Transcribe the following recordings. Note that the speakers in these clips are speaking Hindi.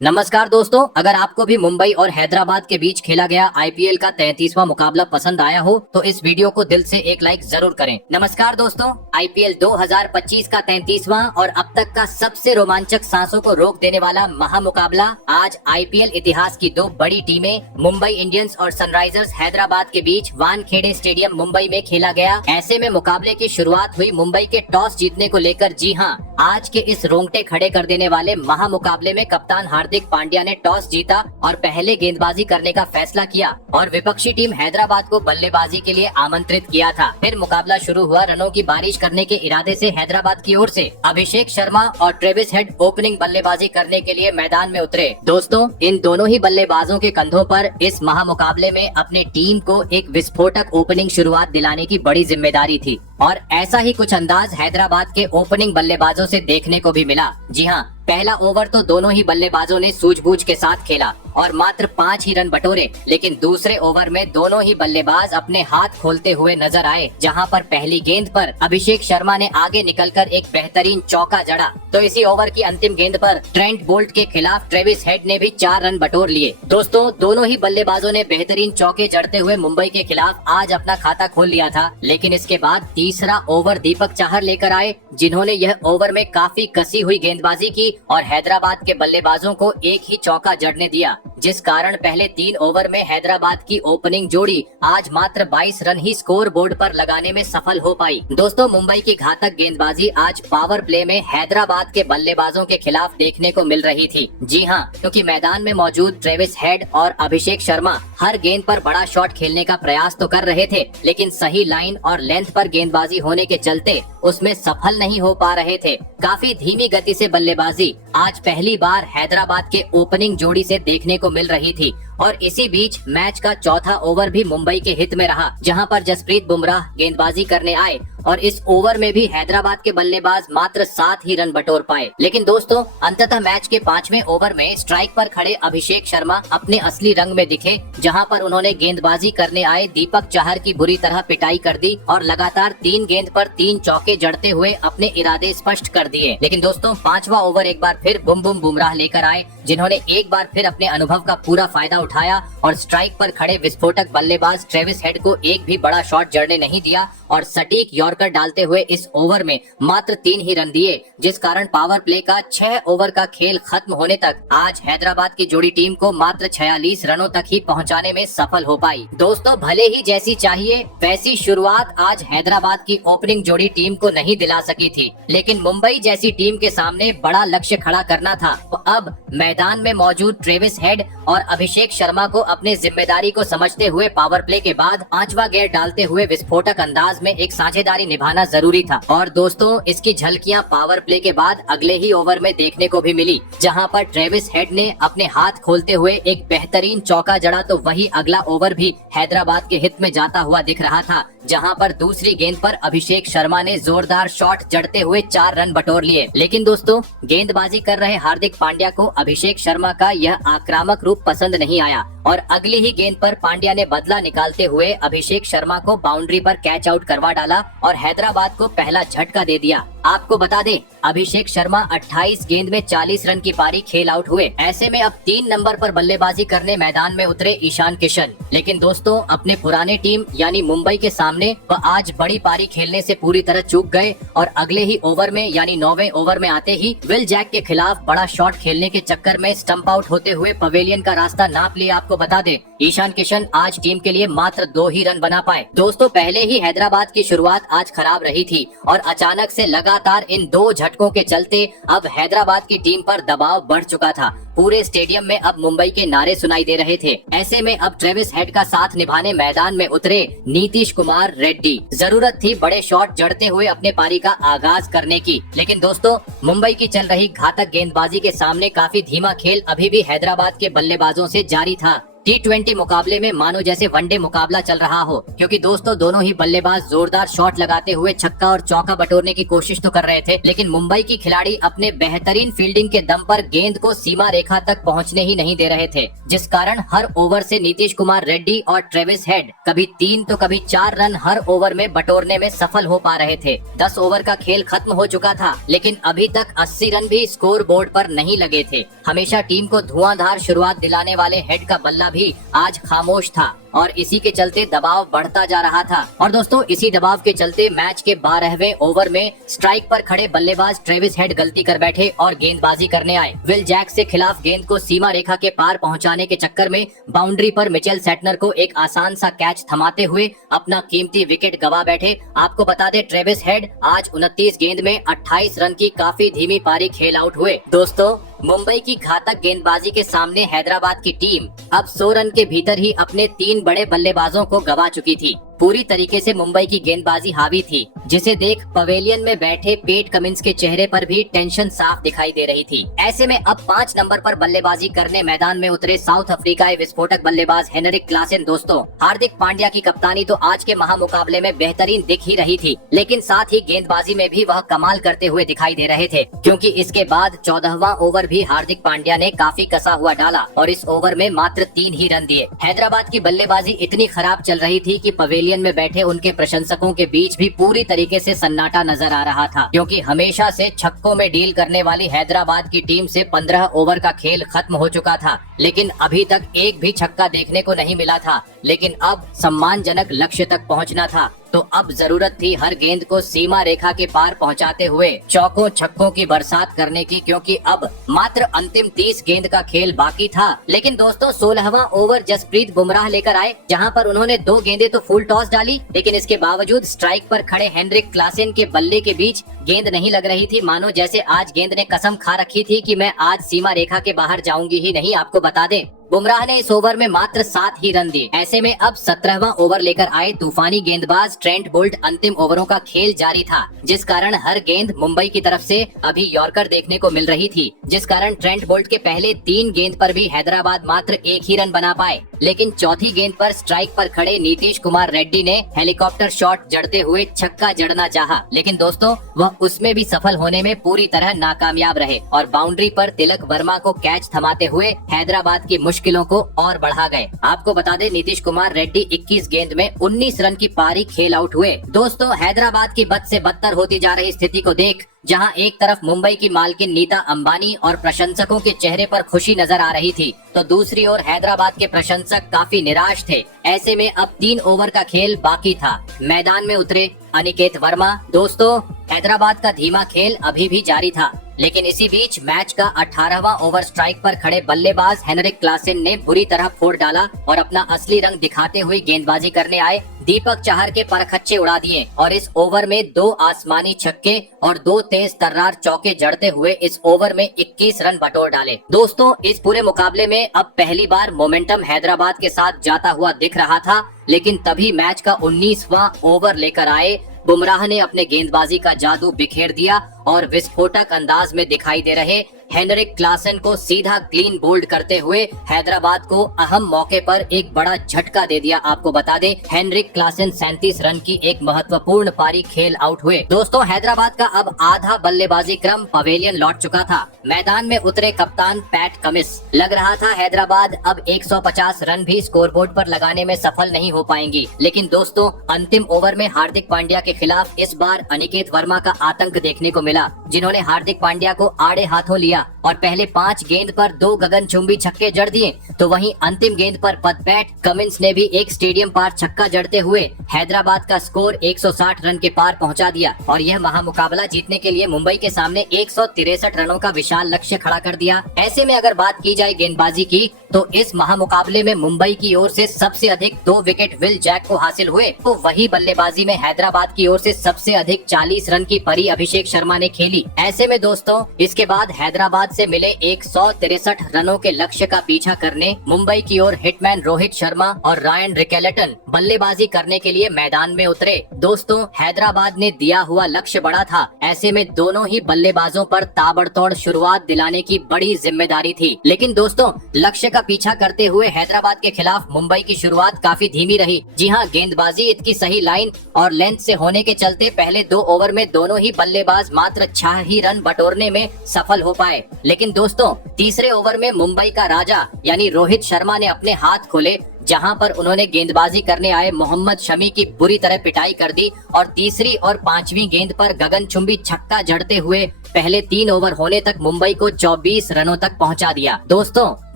नमस्कार दोस्तों, अगर आपको भी मुंबई और हैदराबाद के बीच खेला गया आईपीएल का 33वां मुकाबला पसंद आया हो तो इस वीडियो को दिल से एक लाइक जरूर करें। नमस्कार दोस्तों, आईपीएल 2025 का 33वां और अब तक का सबसे रोमांचक, सांसों को रोक देने वाला महामुकाबला आज आईपीएल इतिहास की दो बड़ी टीमें मुंबई इंडियंस और सनराइजर्स हैदराबाद के बीच वानखेड़े स्टेडियम मुंबई में खेला गया। ऐसे में मुकाबले की शुरुआत हुई मुंबई के टॉस जीतने को लेकर। जी हाँ, आज के इस रोंगटे खड़े कर देने वाले महामुकाबले में कप्तान हार्दिक पांड्या ने टॉस जीता और पहले गेंदबाजी करने का फैसला किया और विपक्षी टीम हैदराबाद को बल्लेबाजी के लिए आमंत्रित किया था। फिर मुकाबला शुरू हुआ। रनों की बारिश करने के इरादे से हैदराबाद की ओर से अभिषेक शर्मा और ट्रेविस हेड ओपनिंग बल्लेबाजी करने के लिए मैदान में उतरे। दोस्तों, इन दोनों ही बल्लेबाजों के कंधों पर इस महामुकाबले में अपने टीम को एक विस्फोटक ओपनिंग शुरुआत दिलाने की बड़ी जिम्मेदारी थी और ऐसा ही कुछ अंदाज हैदराबाद के ओपनिंग बल्लेबाजों से देखने को भी मिला। जी हाँ, पहला ओवर तो दोनों ही बल्लेबाजों ने सूझबूझ के साथ खेला और मात्र 5 ही रन बटोरे, लेकिन दूसरे ओवर में दोनों ही बल्लेबाज अपने हाथ खोलते हुए नजर आए, जहां पर पहली गेंद पर अभिषेक शर्मा ने आगे निकलकर एक बेहतरीन चौका जड़ा। तो इसी ओवर की अंतिम गेंद पर ट्रेंट बोल्ट के खिलाफ ट्रेविस हेड ने भी 4 रन बटोर लिए। दोस्तों, दोनों ही बल्लेबाजों ने बेहतरीन चौके जड़ते हुए मुंबई के खिलाफ आज अपना खाता खोल लिया था, लेकिन इसके बाद तीसरा ओवर दीपक चाहर लेकर आए, जिन्होंने यह ओवर में काफी कसी हुई गेंदबाजी की और हैदराबाद के बल्लेबाजों को एक ही चौका जड़ने दिया, जिस कारण पहले 3 ओवर में हैदराबाद की ओपनिंग जोड़ी आज मात्र 22 रन ही स्कोर बोर्ड पर लगाने में सफल हो पाई। दोस्तों, मुंबई की घातक गेंदबाजी आज पावर प्ले में हैदराबाद के बल्लेबाजों के खिलाफ देखने को मिल रही थी। जी हाँ, क्योंकि मैदान में मौजूद ट्रेविस हेड और अभिषेक शर्मा हर गेंद पर बड़ा शॉट खेलने का प्रयास तो कर रहे थे, लेकिन सही लाइन और लेंथ पर गेंदबाजी होने के चलते उसमें सफल नहीं हो पा रहे थे। काफी धीमी गति से बल्लेबाजी आज पहली बार हैदराबाद के ओपनिंग जोड़ी से देखने को मिल रही थी और इसी बीच मैच का चौथा ओवर भी मुंबई के हित में रहा, जहां पर जसप्रीत बुमराह गेंदबाजी करने आए और इस ओवर में भी हैदराबाद के बल्लेबाज मात्र 7 ही रन बटोर पाए। लेकिन दोस्तों, अंततः मैच के 5वें ओवर में स्ट्राइक पर खड़े अभिषेक शर्मा अपने असली रंग में दिखे, जहां पर उन्होंने गेंदबाजी करने आए दीपक चाहर की बुरी तरह पिटाई कर दी और लगातार 3 गेंद पर 3 चौके जड़ते हुए अपने इरादे स्पष्ट कर दिए। लेकिन दोस्तों, 5वां ओवर एक बार फिर बुम बुम बुमराह लेकर आए, जिन्होंने एक बार फिर अपने अनुभव का पूरा फायदा उठाया और स्ट्राइक पर खड़े विस्फोटक बल्लेबाज ट्रेविस हेड को एक भी बड़ा शॉट जड़ने नहीं दिया और सटीक यॉर्कर डालते हुए इस ओवर में मात्र 3 ही रन दिए, जिस कारण पावर प्ले का 6 ओवर का खेल खत्म होने तक आज हैदराबाद की जोड़ी टीम को मात्र 46 रनों तक ही पहुंचाने में सफल हो पाई। दोस्तों, भले ही जैसी चाहिए वैसी शुरुआत आज हैदराबाद की ओपनिंग जोड़ी टीम को नहीं दिला सकी थी, लेकिन मुंबई जैसी टीम के सामने बड़ा लक्ष्य खड़ा करना था। तो अब मैदान में मौजूद ट्रेविस हेड और अभिषेक शर्मा को अपने जिम्मेदारी को समझते हुए पावर प्ले के बाद 5वां गेयर डालते हुए विस्फोटक अंदाज में एक साझेदारी निभाना जरूरी था। और दोस्तों, इसकी झलकियां पावर प्ले के बाद अगले ही ओवर में देखने को भी मिली, जहां पर ट्रेविस हेड ने अपने हाथ खोलते हुए एक बेहतरीन चौका जड़ा। तो वही अगला ओवर भी हैदराबाद के हित में जाता हुआ दिख रहा था, जहां पर दूसरी गेंद पर अभिषेक शर्मा ने जोरदार शॉट जड़ते हुए 4 रन बटोर लिए। लेकिन दोस्तों, गेंदबाजी कर रहे हार्दिक पांड्या को अभिषेक शर्मा का यह आक्रामक रूप पसंद नहीं आया और अगली ही गेंद पर पांड्या ने बदला निकालते हुए अभिषेक शर्मा को बाउंड्री पर कैच आउट करवा डाला और हैदराबाद को पहला झटका दे दिया। आपको बता दें, अभिषेक शर्मा 28 गेंद में 40 रन की पारी खेल आउट हुए। ऐसे में अब 3 नंबर पर बल्लेबाजी करने मैदान में उतरे ईशान किशन। लेकिन दोस्तों, अपने पुराने टीम यानी मुंबई के सामने वह आज बड़ी पारी खेलने से पूरी तरह चूक गए और अगले ही ओवर में यानी 9वें ओवर में आते ही विल जैक के खिलाफ बड़ा शॉट खेलने के चक्कर में स्टंप आउट होते हुए पवेलियन का रास्ता नाप लिए। आपको बता दें, ईशान किशन आज टीम के लिए मात्र 2 ही रन बना पाए। दोस्तों, पहले ही हैदराबाद की शुरुआत आज खराब रही थी और अचानक से लगातार इन 2 झटकों के चलते अब हैदराबाद की टीम पर दबाव बढ़ चुका था। पूरे स्टेडियम में अब मुंबई के नारे सुनाई दे रहे थे। ऐसे में अब ट्रेविस हेड का साथ निभाने मैदान में उतरे नीतीश कुमार रेड्डी। जरूरत थी बड़े शॉट जड़ते हुए अपने पारी का आगाज करने की, लेकिन दोस्तों, मुंबई की चल रही घातक गेंदबाजी के सामने काफी धीमा खेल अभी भी हैदराबाद के बल्लेबाजों से जारी था। T20 मुकाबले में मानो जैसे वनडे मुकाबला चल रहा हो, क्योंकि दोस्तों दोनों ही बल्लेबाज जोरदार शॉट लगाते हुए छक्का और चौका बटोरने की कोशिश तो कर रहे थे, लेकिन मुंबई की खिलाड़ी अपने बेहतरीन फील्डिंग के दम पर गेंद को सीमा रेखा तक पहुंचने ही नहीं दे रहे थे, जिस कारण हर ओवर से नीतीश कुमार रेड्डी और ट्रेविस हेड कभी 3 तो कभी 4 रन हर ओवर में बटोरने में सफल हो पा रहे थे। 10 ओवर का खेल खत्म हो चुका था, लेकिन अभी तक 80 रन भी स्कोर बोर्ड पर नहीं लगे थे। हमेशा टीम को धुआंधार शुरुआत दिलाने वाले हेड का बल्ला भी आज खामोश था और इसी के चलते दबाव बढ़ता जा रहा था। और दोस्तों इसी दबाव के चलते मैच के 12वें ओवर में स्ट्राइक पर खड़े बल्लेबाज ट्रेविस हेड गलती कर बैठे और गेंदबाजी करने आए। विल जैक से खिलाफ गेंद को सीमा रेखा के पार पहुंचाने के चक्कर में बाउंड्री पर मिचेल सेटनर को एक आसान सा कैच थमाते हुए अपना कीमती विकेट गवा बैठे। आपको बता दे ट्रेविस हेड आज 29 गेंद में 28 रन की काफी धीमी पारी खेल आउट हुए। दोस्तों मुंबई की घातक गेंदबाजी के सामने हैदराबाद की टीम अब 100 रन के भीतर ही अपने 3 बड़े बल्लेबाजों को गवा चुकी थी। पूरी तरीके से मुंबई की गेंदबाजी हावी थी, जिसे देख पवेलियन में बैठे पेट कमिंस के चेहरे पर भी टेंशन साफ दिखाई दे रही थी। ऐसे में अब 5 नंबर पर बल्लेबाजी करने मैदान में उतरे साउथ अफ्रीकाई विस्फोटक बल्लेबाज हेनरिक क्लासेन। दोस्तों हार्दिक पांड्या की कप्तानी तो आज के महामुकाबले में बेहतरीन दिख ही रही थी, लेकिन साथ ही गेंदबाजी में भी वह कमाल करते हुए दिखाई दे रहे थे, क्योंकि इसके बाद 14वां ओवर भी हार्दिक पांड्या ने काफी कसा हुआ डाला और इस ओवर में मात्र 3 ही रन दिए। हैदराबाद की बल्लेबाजी इतनी खराब चल रही थी कि पवेलियन में बैठे उनके प्रशंसकों के बीच भी पूरी तरीके से सन्नाटा नजर आ रहा था, क्योंकि हमेशा से छक्कों में डील करने वाली हैदराबाद की टीम से 15 ओवर का खेल खत्म हो चुका था, लेकिन अभी तक एक भी छक्का देखने को नहीं मिला था। लेकिन अब सम्मानजनक लक्ष्य तक पहुंचना था, तो अब जरूरत थी हर गेंद को सीमा रेखा के पार पहुंचाते हुए चौकों छक्कों की बरसात करने की, क्योंकि अब मात्र अंतिम 30 गेंद का खेल बाकी था। लेकिन दोस्तों 16वां ओवर जसप्रीत बुमराह लेकर आए, जहां पर उन्होंने 2 गेंदें तो फुल टॉस डाली, लेकिन इसके बावजूद स्ट्राइक पर खड़े हेनरिक क्लासेन के बल्ले के बीच गेंद नहीं लग रही थी। मानो जैसे आज गेंद ने कसम खा रखी थी कि मैं आज सीमा रेखा के बाहर जाऊंगी ही नहीं। आपको बता दें बुमराह ने इस ओवर में मात्र 7 ही रन दिए। ऐसे में अब 17वां ओवर लेकर आए तूफानी गेंदबाज ट्रेंट बोल्ट। अंतिम ओवरों का खेल जारी था, जिस कारण हर गेंद मुंबई की तरफ से अभी यॉर्कर देखने को मिल रही थी, जिस कारण ट्रेंट बोल्ट के पहले 3 गेंद पर भी हैदराबाद मात्र 1 ही रन बना पाए। लेकिन चौथी गेंद पर स्ट्राइक पर खड़े नीतीश कुमार रेड्डी ने हेलीकॉप्टर शॉट जड़ते हुए छक्का जड़ना चाहा, लेकिन दोस्तों वह उसमें भी सफल होने में पूरी तरह नाकामयाब रहे और बाउंड्री पर तिलक वर्मा को कैच थमाते हुए हैदराबाद की मुश्किलों को और बढ़ा गए। आपको बता दें नीतीश कुमार रेड्डी 21 गेंद में 19 रन की पारी खेल आउट हुए। दोस्तों हैदराबाद की बद से बदतर होती जा रही स्थिति को देख, जहां एक तरफ मुंबई की मालकिन नीता अंबानी और प्रशंसकों के चेहरे पर खुशी नजर आ रही थी, तो दूसरी ओर हैदराबाद के प्रशंसक काफी निराश थे। ऐसे में अब 3 ओवर का खेल बाकी था। मैदान में उतरे अनिकेत वर्मा। दोस्तों हैदराबाद का धीमा खेल अभी भी जारी था, लेकिन इसी बीच मैच का 18वां ओवर स्ट्राइक पर खड़े बल्लेबाज हेनरिक क्लासेन ने बुरी तरह फोड़ डाला और अपना असली रंग दिखाते हुए गेंदबाजी करने आए दीपक चाहर के परखच्चे उड़ा दिए और इस ओवर में 2 आसमानी छक्के और 2 तेज तर्रार चौके जड़ते हुए इस ओवर में 21 रन बटोर डाले। दोस्तों इस पूरे मुकाबले में अब पहली बार मोमेंटम हैदराबाद के साथ जाता हुआ दिख रहा था, लेकिन तभी मैच का 19वां ओवर लेकर आए बुमराह ने अपने गेंदबाजी का जादू बिखेर दिया और विस्फोटक अंदाज में दिखाई दे रहे हेनरिक क्लासेन को सीधा क्लीन बोल्ड करते हुए हैदराबाद को अहम मौके पर एक बड़ा झटका दे दिया। आपको बता दें हेनरिक क्लासेन 37 रन की एक महत्वपूर्ण पारी खेल आउट हुए। दोस्तों हैदराबाद का अब आधा बल्लेबाजी क्रम पवेलियन लौट चुका था। मैदान में उतरे कप्तान पैट कमिंस। लग रहा था हैदराबाद अब 150 रन भी स्कोरबोर्ड पर लगाने में सफल नहीं हो पाएंगी, लेकिन दोस्तों अंतिम ओवर में हार्दिक पांड्या के खिलाफ इस बार अनिकेत वर्मा का आतंक देखने को मिला, जिन्होंने हार्दिक पांड्या को आड़े हाथों लिया और पहले 5 गेंद पर 2 गगनचुंबी छक्के जड़ दिए, तो वहीं अंतिम गेंद पर पैट कमिंस ने भी एक स्टेडियम पार छक्का जड़ते हुए हैदराबाद का स्कोर 160 रन के पार पहुंचा दिया और यह महामुकाबला जीतने के लिए मुंबई के सामने 163 रनों का विशाल लक्ष्य खड़ा कर दिया। ऐसे में अगर बात की जाए गेंदबाजी की, तो इस महामुकाबले में मुंबई की ओर से सबसे अधिक 2 विकेट विल जैक को हासिल हुए, तो वही बल्लेबाजी में हैदराबाद की ओर से सबसे अधिक 40 रन की पारी अभिषेक शर्मा ने खेली। ऐसे में दोस्तों इसके बाद हैदराबाद से मिले 163 रनों के लक्ष्य का पीछा करने मुंबई की ओर हिटमैन रोहित शर्मा और रायन रिकेल्टन बल्लेबाजी करने के लिए मैदान में उतरे। दोस्तों, हैदराबाद ने दिया हुआ लक्ष्य बड़ा था, ऐसे में दोनों ही बल्लेबाजों पर ताबड़तोड़ शुरुआत दिलाने की बड़ी जिम्मेदारी थी। लेकिन दोस्तों, लक्ष्य का पीछा करते हुए हैदराबाद के खिलाफ मुंबई की शुरुआत काफी धीमी रही। जी हां, गेंदबाजी इतनी सही लाइन और लेंथ से होने के चलते पहले 2 ओवर में दोनों ही बल्लेबाज मात्र 6 ही रन बटोरने में सफल हो पाए। लेकिन दोस्तों, तीसरे ओवर में मुंबई का राजा यानी रोहित शर्मा ने अपने हाथ खोले, जहां पर उन्होंने गेंदबाजी करने आए मोहम्मद शमी की बुरी तरह पिटाई कर दी और तीसरी और 5वीं गेंद पर गगनचुंबी छक्का जड़ते हुए पहले 3 ओवर होने तक मुंबई को 24 रनों तक पहुंचा दिया। दोस्तों,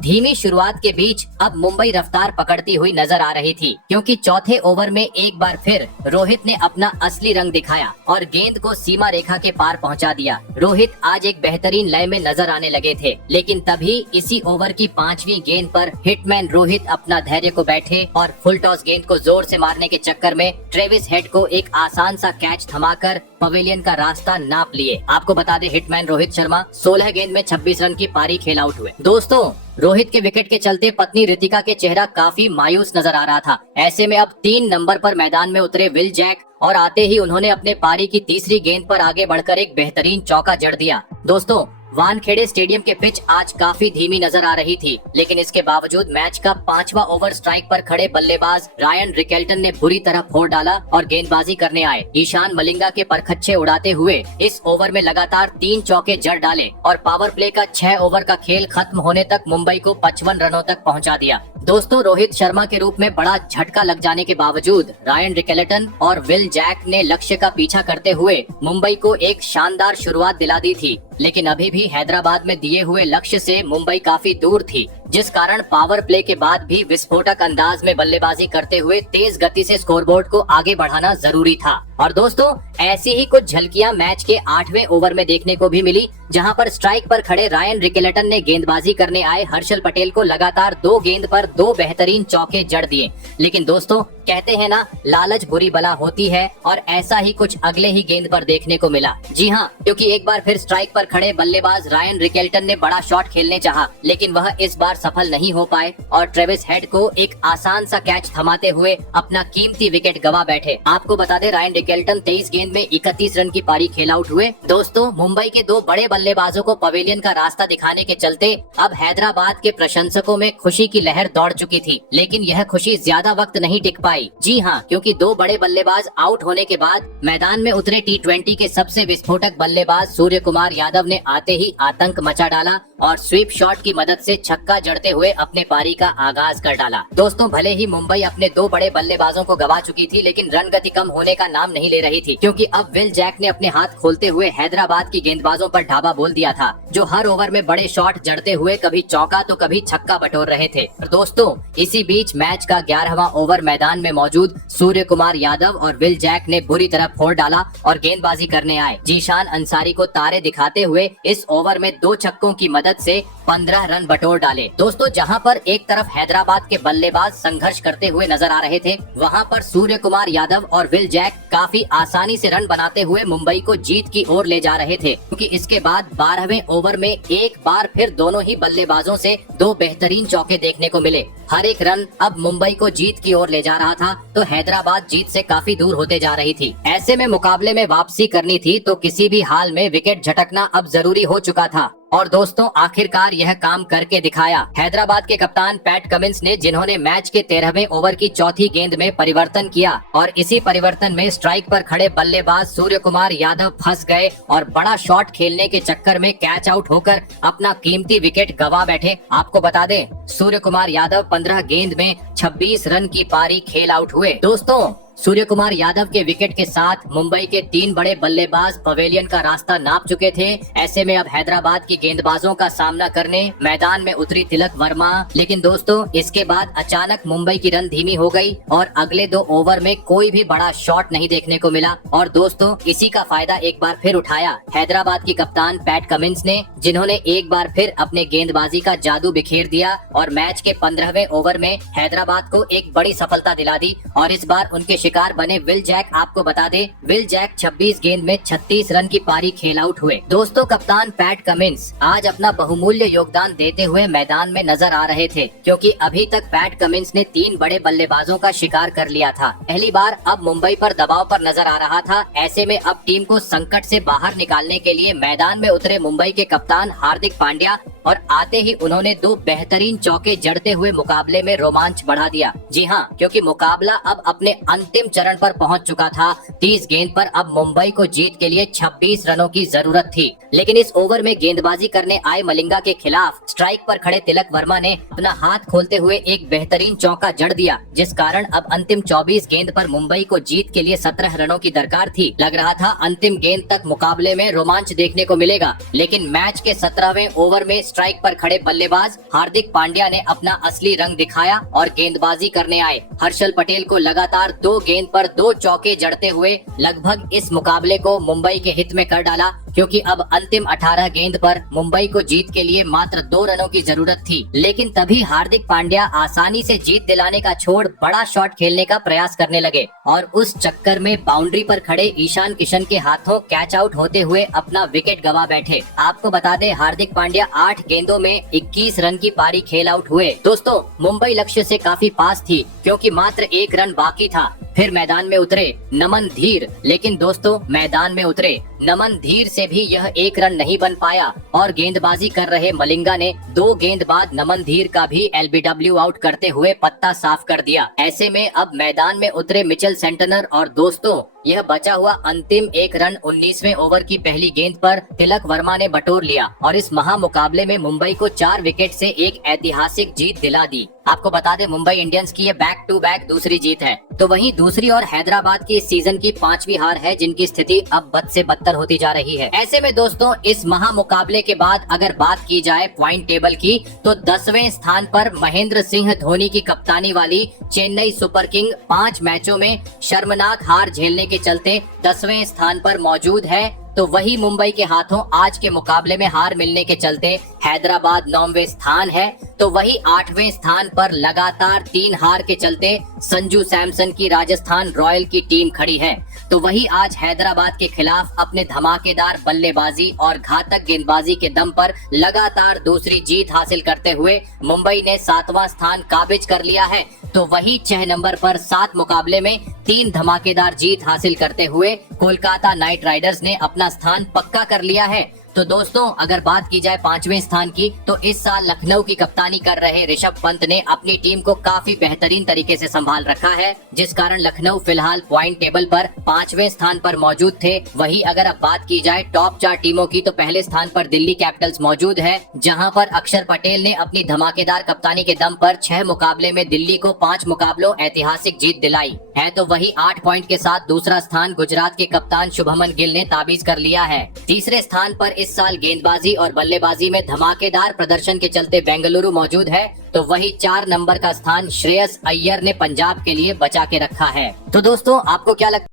धीमी शुरुआत के बीच अब मुंबई रफ्तार पकड़ती हुई नजर आ रही थी, क्योंकि चौथे ओवर में एक बार फिर रोहित ने अपना असली रंग दिखाया और गेंद को सीमा रेखा के पार पहुंचा दिया। रोहित आज एक बेहतरीन लय में नजर आने लगे थे, लेकिन तभी इसी ओवर की 5वीं गेंद पर हिटमैन रोहित अपना धैर्य को बैठे और फुल टॉस गेंद को जोर से मारने के चक्कर में ट्रेविस हेड को एक आसान सा कैच थमाकर पवेलियन का रास्ता नाप लिए। आपको बता दें, हिटमैन रोहित शर्मा 16 गेंद में 26 रन की पारी खेल आउट हुए। दोस्तों, रोहित के विकेट के चलते पत्नी रितिका के चेहरा काफी मायूस नजर आ रहा था। ऐसे में अब 3 नंबर पर मैदान में उतरे विल जैक और आते ही उन्होंने अपने पारी की तीसरी गेंद पर आगे बढ़कर एक बेहतरीन चौका जड़ दिया। दोस्तों, वानखेड़े स्टेडियम के पिच आज काफी धीमी नजर आ रही थी, लेकिन इसके बावजूद मैच का 5वां ओवर स्ट्राइक पर खड़े बल्लेबाज रायन रिकेल्टन ने बुरी तरह फोड़ डाला और गेंदबाजी करने आए ईशान मलिंगा के परखच्चे उड़ाते हुए इस ओवर में लगातार 3 चौके जड़ डाले और पावर प्ले का 6 ओवर का खेल खत्म होने तक मुंबई को 55 रनों तक पहुंचा दिया। दोस्तों, रोहित शर्मा के रूप में बड़ा झटका लग जाने के बावजूद रायन रिकेल्टन और विल जैक ने लक्ष्य का पीछा करते हुए मुंबई को एक शानदार शुरुआत दिला दी थी, लेकिन अभी भी हैदराबाद में दिए हुए लक्ष्य से मुंबई काफी दूर थी, जिस कारण पावर प्ले के बाद भी विस्फोटक अंदाज में बल्लेबाजी करते हुए तेज गति से स्कोरबोर्ड को आगे बढ़ाना जरूरी था। और दोस्तों, ऐसी ही कुछ झलकियां मैच के 8वें ओवर में देखने को भी मिली, जहां पर स्ट्राइक पर खड़े रायन रिकेल्टन ने गेंदबाजी करने आए हर्षल पटेल को लगातार 2 गेंद पर 2 बेहतरीन चौके जड़ दिए। लेकिन दोस्तों, कहते हैं ना, लालच बुरी बला होती है, और ऐसा ही कुछ अगले ही गेंद पर देखने को मिला। जी हाँ, क्योंकि एक बार फिर स्ट्राइक पर खड़े बल्लेबाज रायन रिकेल्टन ने बड़ा शॉट खेलने चाहा, लेकिन वह इस बार सफल नहीं हो पाए और ट्रेविस हेड को एक आसान सा कैच थमाते हुए अपना कीमती विकेट गवा बैठे। आपको बता दें, रायन रिकेल्टन 23 गेंद में 31 रन की पारी खेल आउट हुए। दोस्तों, मुंबई के 2 बड़े बल्लेबाजों को पवेलियन का रास्ता दिखाने के चलते अब हैदराबाद के प्रशंसकों में खुशी की लहर दौड़ चुकी थी, लेकिन यह खुशी ज्यादा वक्त नहीं टिक पाई। जी हाँ, क्योंकि 2 बड़े बल्लेबाज आउट होने के बाद मैदान में उतरे T20 के सबसे विस्फोटक बल्लेबाज सूर्य कुमार यादव ने आते ही आतंक मचा डाला और स्वीप शॉट की मदद से छक्का जड़ते हुए अपने पारी का आगाज कर डाला। दोस्तों, भले ही मुंबई अपने 2 बड़े बल्लेबाजों को गवा चुकी थी, लेकिन रन गति कम होने का नाम नहीं ले रही थी, क्योंकि अब विल जैक ने अपने हाथ खोलते हुए हैदराबाद की गेंदबाजों पर ढाबा बोल दिया था, जो हर ओवर में बड़े शॉट जड़ते हुए कभी चौका तो कभी छक्का बटोर रहे थे। दोस्तों, इसी बीच मैच का 11वां ओवर मैदान में मौजूद सूर्य कुमार यादव और विल जैक ने बुरी तरह फोड़ डाला और गेंदबाजी करने आए जीशान अंसारी को तारे दिखाते हुए इस ओवर में 2 छक्कों की मदद से 15 रन बटोर डाले। दोस्तों, जहां पर एक तरफ हैदराबाद के बल्लेबाज संघर्ष करते हुए नजर आ रहे थे, वहां पर सूर्य कुमार यादव और विल जैक काफी आसानी से रन बनाते हुए मुंबई को जीत की ओर ले जा रहे थे, क्योंकि इसके बाद 12वें ओवर में एक बार फिर दोनों ही बल्लेबाजों से 2 बेहतरीन चौके देखने को मिले। हर एक रन अब मुंबई को जीत की ओर ले जा रहा था, तो हैदराबाद जीत से काफी दूर होते जा रही थी। ऐसे में मुकाबले में वापसी करनी थी, तो किसी भी हाल में विकेट झटकना अब जरूरी हो चुका था। और दोस्तों, आखिरकार यह काम करके दिखाया। हैदराबाद के कप्तान पैट कमिंस ने, जिन्होंने मैच के 13वें ओवर की चौथी गेंद में परिवर्तन किया, और इसी परिवर्तन में स्ट्राइक पर खड़े बल्लेबाज सूर्य कुमार यादव फंस गए और बड़ा शॉट खेलने के चक्कर में कैच आउट होकर अपना कीमती विकेट गवा बैठे। आपको बता दें, सूर्य कुमार यादव 15 गेंद में 26 रन की पारी खेल आउट हुए। दोस्तों, सूर्य कुमार यादव के विकेट के साथ मुंबई के 3 बड़े बल्लेबाज पवेलियन का रास्ता नाप चुके थे। ऐसे में अब हैदराबाद की गेंदबाजों का सामना करने मैदान में उतरी तिलक वर्मा। लेकिन दोस्तों, इसके बाद अचानक मुंबई की रन धीमी हो गई और अगले 2 ओवर में कोई भी बड़ा शॉट नहीं देखने को मिला। और दोस्तों, इसी का फायदा एक बार फिर उठाया हैदराबाद की कप्तान पैट कमिंस ने, जिन्होंने एक बार फिर अपने गेंदबाजी का जादू बिखेर दिया और मैच के 15वें ओवर में हैदराबाद को एक बड़ी सफलता दिला दी और इस बार उनके शिकार बने विल जैक आपको बता दे, विल जैक 26 गेंद में 36 रन की पारी खेल आउट हुए। दोस्तों कप्तान पैट कमिंस आज अपना बहुमूल्य योगदान देते हुए मैदान में नजर आ रहे थे, क्योंकि अभी तक पैट कमिंस ने 3 बड़े बल्लेबाजों का शिकार कर लिया था। पहली बार अब मुंबई पर दबाव पर नजर आ रहा था। ऐसे में अब टीम को संकट से बाहर निकालने के लिए मैदान में उतरे मुंबई के कप्तान हार्दिक पांड्या और आते ही उन्होंने 2 बेहतरीन चौके जड़ते हुए मुकाबले में रोमांच बढ़ा दिया। जी हां, क्योंकि मुकाबला अब अपने अंतिम चरण पर पहुंच चुका था। 30 गेंद पर अब मुंबई को जीत के लिए 26 रनों की जरूरत थी, लेकिन इस ओवर में गेंदबाजी करने आए मलिंगा के खिलाफ स्ट्राइक पर खड़े तिलक वर्मा ने अपना हाथ खोलते हुए एक बेहतरीन चौका जड़ दिया, जिस कारण अब अंतिम 24 गेंद पर मुंबई को जीत के लिए 17 रनों की दरकार थी। लग रहा था अंतिम गेंद तक मुकाबले में रोमांच देखने को मिलेगा, लेकिन मैच के 17वें ओवर में स्ट्राइक पर खड़े बल्लेबाज हार्दिक पांड्या ने अपना असली रंग दिखाया और गेंदबाजी करने आए हर्षल पटेल को लगातार 2 गेंद पर 2 चौके जड़ते हुए लगभग इस मुकाबले को मुंबई के हित में कर डाला, क्योंकि अब अंतिम 18 गेंद पर मुंबई को जीत के लिए मात्र 2 रनों की जरूरत थी। लेकिन तभी हार्दिक पांड्या आसानी से जीत दिलाने का छोड़ बड़ा शॉट खेलने का प्रयास करने लगे और उस चक्कर में बाउंड्री पर खड़े ईशान किशन के हाथों कैच आउट होते हुए अपना विकेट गवा बैठे। आपको बता दें हार्दिक पांड्या 8 गेंदों में 21 रन की पारी खेल आउट हुए। दोस्तों मुंबई लक्ष्य से काफी पास थी, क्योंकि मात्र 1 रन बाकी था। फिर मैदान में उतरे नमन धीर, लेकिन दोस्तों मैदान में उतरे नमन धीर से भी यह 1 रन नहीं बन पाया और गेंदबाजी कर रहे मलिंगा ने 2 गेंद बाद नमन धीर का भी एलबीडब्ल्यू आउट करते हुए पत्ता साफ कर दिया। ऐसे में अब मैदान में उतरे मिचेल सेंटनर और दोस्तों यह बचा हुआ अंतिम 1 रन 19वें ओवर की पहली गेंद पर तिलक वर्मा ने बटोर लिया और इस महामुकाबले में मुंबई को 4 विकेट से एक ऐतिहासिक जीत दिला दी। आपको बता दें मुंबई इंडियंस की ये बैक टू बैक दूसरी जीत है। तो वहीं दूसरी ओर हैदराबाद की इस सीजन की 5वीं हार है, जिनकी स्थिति अब बद से बदतर होती जा रही है। ऐसे में दोस्तों इस महामुकाबले के बाद अगर बात की जाए पॉइंट टेबल की, तो 10वें स्थान पर महेंद्र सिंह धोनी की कप्तानी वाली चेन्नई सुपर किंग 5 मैचों में शर्मनाक हार झेलने के चलते 10वें स्थान पर मौजूद है। तो वही मुंबई के हाथों आज के मुकाबले में हार मिलने के चलते हैदराबाद 9वें स्थान है। तो वही 8वें स्थान पर लगातार 3 हार के चलते संजू सैमसन की राजस्थान रॉयल की टीम खड़ी है। तो वही आज हैदराबाद के खिलाफ अपने धमाकेदार बल्लेबाजी और घातक गेंदबाजी के दम पर लगातार दूसरी जीत हासिल करते हुए मुंबई ने 7वां स्थान काबिज कर लिया है। तो वही 6 नंबर पर 7 मुकाबले में 3 धमाकेदार जीत हासिल करते हुए कोलकाता नाइट राइडर्स ने अपना स्थान पक्का कर लिया है। तो दोस्तों अगर बात की जाए 5वें स्थान की, तो इस साल लखनऊ की कप्तानी कर रहे ऋषभ पंत ने अपनी टीम को काफी बेहतरीन तरीके से संभाल रखा है, जिस कारण लखनऊ फिलहाल पॉइंट टेबल पर 5वें स्थान पर मौजूद थे। वही अगर अब बात की जाए टॉप 4 टीमों की, तो पहले स्थान पर दिल्ली कैपिटल्स मौजूद है, जहां पर अक्षर पटेल ने अपनी धमाकेदार कप्तानी के दम पर 6 मुकाबले में दिल्ली को 5 मुकाबलों ऐतिहासिक जीत दिलाई है। तो वही 8 पॉइंट के साथ दूसरा स्थान गुजरात के कप्तान शुभमन गिल ने ताबीज कर लिया है। तीसरे स्थान पर इस साल गेंदबाजी और बल्लेबाजी में धमाकेदार प्रदर्शन के चलते बेंगलुरु मौजूद है। तो वही 4 नंबर का स्थान श्रेयस अय्यर ने पंजाब के लिए बचा के रखा है। तो दोस्तों आपको क्या लगता है?